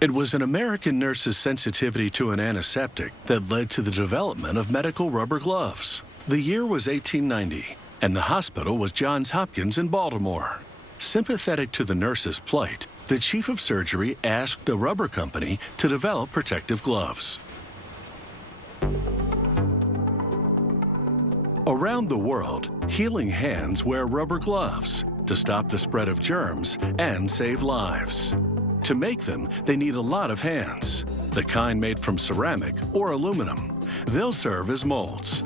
It was an American nurse's sensitivity to an antiseptic that led to the development of medical rubber gloves. The year was 1890, and the hospital was Johns Hopkins in Baltimore. Sympathetic to the nurse's plight, the chief of surgery asked a rubber company to develop protective gloves. Around the world, healing hands wear rubber gloves to stop the spread of germs and save lives. To make them, they need a lot of hands, the kind made from ceramic or aluminum. They'll serve as molds.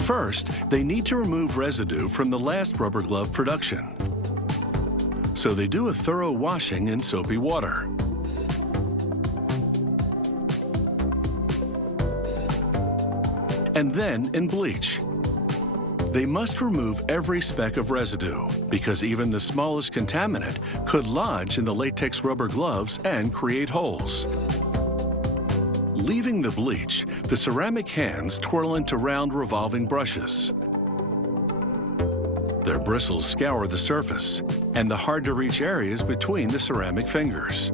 First, they need to remove residue from the last rubber glove production. So they do a thorough washing in soapy water. And then in bleach. They must remove every speck of residue because even the smallest contaminant could lodge in the latex rubber gloves and create holes. Leaving the bleach, the ceramic hands twirl into round revolving brushes. Their bristles scour the surface and the hard-to-reach areas between the ceramic fingers.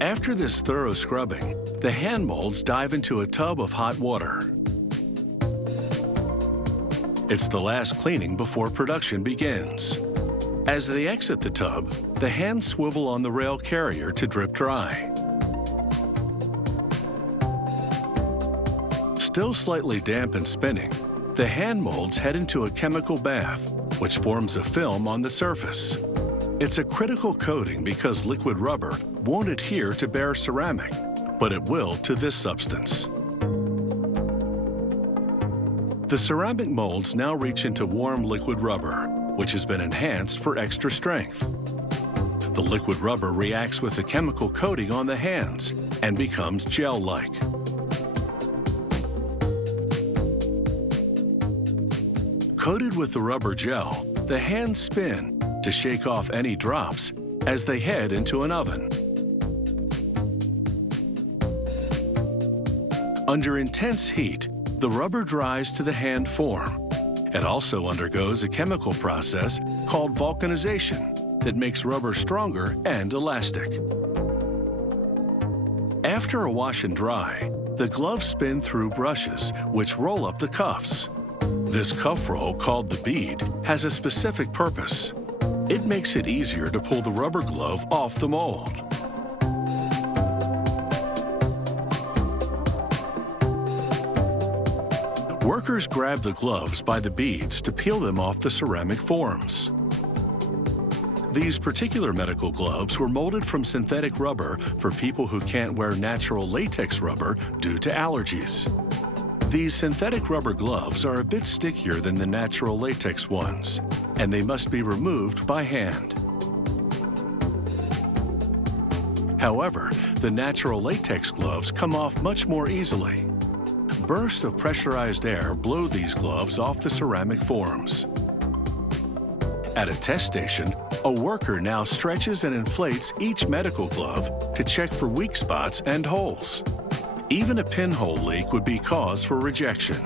After this thorough scrubbing, the hand molds dive into a tub of hot water. It's the last cleaning before production begins. As they exit the tub, the hands swivel on the rail carrier to drip dry. Still slightly damp and spinning, the hand molds head into a chemical bath, which forms a film on the surface. It's a critical coating because liquid rubber won't adhere to bare ceramic, but it will to this substance. The ceramic molds now reach into warm liquid rubber, which has been enhanced for extra strength. The liquid rubber reacts with the chemical coating on the hands and becomes gel-like. Coated with the rubber gel, the hands spin to shake off any drops as they head into an oven. Under intense heat, the rubber dries to the hand form. It also undergoes a chemical process called vulcanization that makes rubber stronger and elastic. After a wash and dry, the gloves spin through brushes, which roll up the cuffs. This cuff roll, called the bead, has a specific purpose. It makes it easier to pull the rubber glove off the mold. Workers grab the gloves by the beads to peel them off the ceramic forms. These particular medical gloves were molded from synthetic rubber for people who can't wear natural latex rubber due to allergies. These synthetic rubber gloves are a bit stickier than the natural latex ones, and they must be removed by hand. However, the natural latex gloves come off much more easily. Bursts of pressurized air blow these gloves off the ceramic forms. At a test station, a worker now stretches and inflates each medical glove to check for weak spots and holes. Even a pinhole leak would be cause for rejection.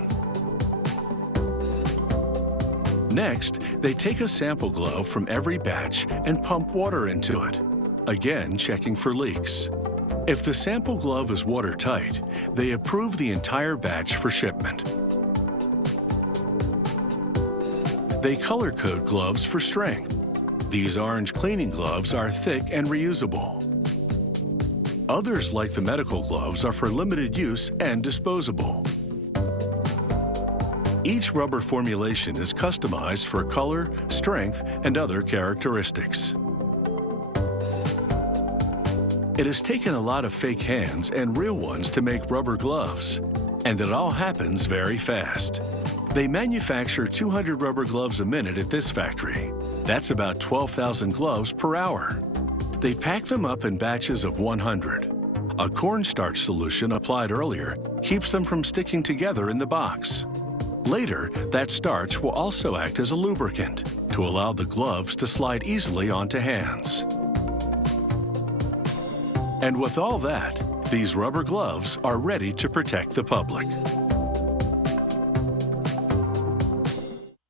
Next, they take a sample glove from every batch and pump water into it, again checking for leaks. If the sample glove is watertight, they approve the entire batch for shipment. They color code gloves for strength. These orange cleaning gloves are thick and reusable. Others, like the medical gloves, are for limited use and disposable. Each rubber formulation is customized for color, strength, and other characteristics. It has taken a lot of fake hands and real ones to make rubber gloves, and it all happens very fast. They manufacture 200 rubber gloves a minute at this factory. That's about 12,000 gloves per hour. They pack them up in batches of 100. A cornstarch solution applied earlier keeps them from sticking together in the box. Later, that starch will also act as a lubricant to allow the gloves to slide easily onto hands. And with all that, these rubber gloves are ready to protect the public.